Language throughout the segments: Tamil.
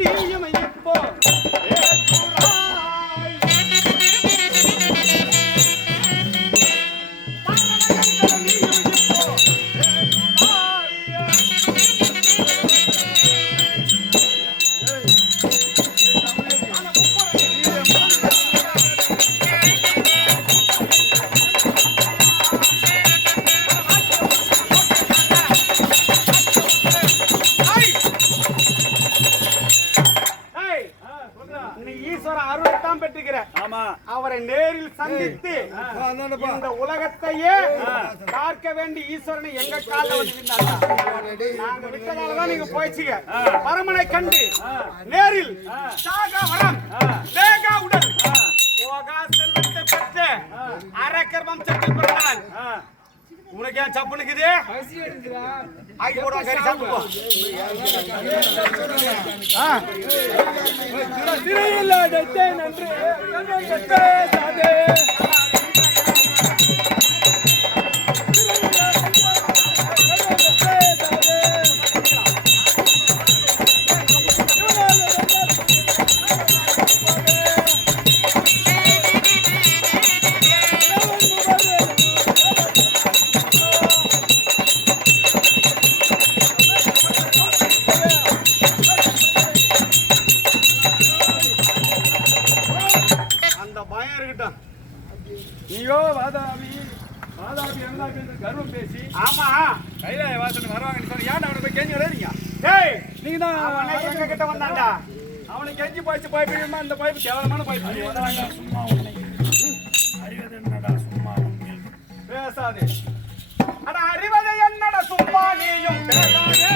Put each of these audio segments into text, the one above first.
நீயும் இப்போ அவரை நேரில் சந்தித்து இந்த உலகத்தையே பார்க்க வேண்டிய ஈஸ்வரனை எங்க கால வச்சிருந்தாங்க. நாங்க விட்டதாலதான் நீங்க போயிடுச்சுங்க. பரமனை கண்டு நேரில் சாகா வரம் வேகா உடல் போகா செல்வத்தை பெற்று அரக்கர் வம்சத்தில் பிறந்தால் உனக்கு ஏன் சப்புனுக்குது? ஆகி போடுவா கறி சாப்பிடுவோம். ஐயோ வாதாபி வாதாபி என்ன கர்வம் பேசி ஆமா கைலாய வாசன் வருவாங்கன்னு சொல்லி ஏன் அவனை போய் கெஞ்சி விளையாடுறீங்க? டேய் நீங்க தான் அவனை எங்க கிட்ட வந்தான்டா. அவனை கெஞ்சி பாய்ச்சி பாய்ப்பிடுமா? அந்த பாய்ப்பு கேவலமான பாய்ப்பு. சும்மா அறிவது என்னடா சும்மா பேசாதே. அட அறிவது என்னடா சும்மா நீயும் பேசாதே.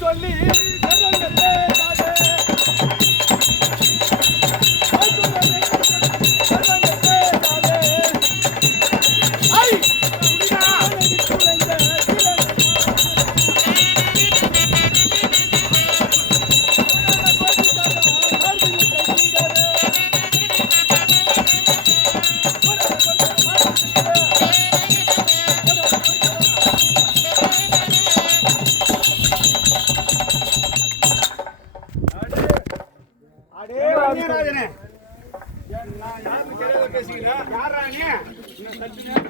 சொல்லி நான் யாருக்கு தெரியாத பேசுகிறேன். யாரா நீ?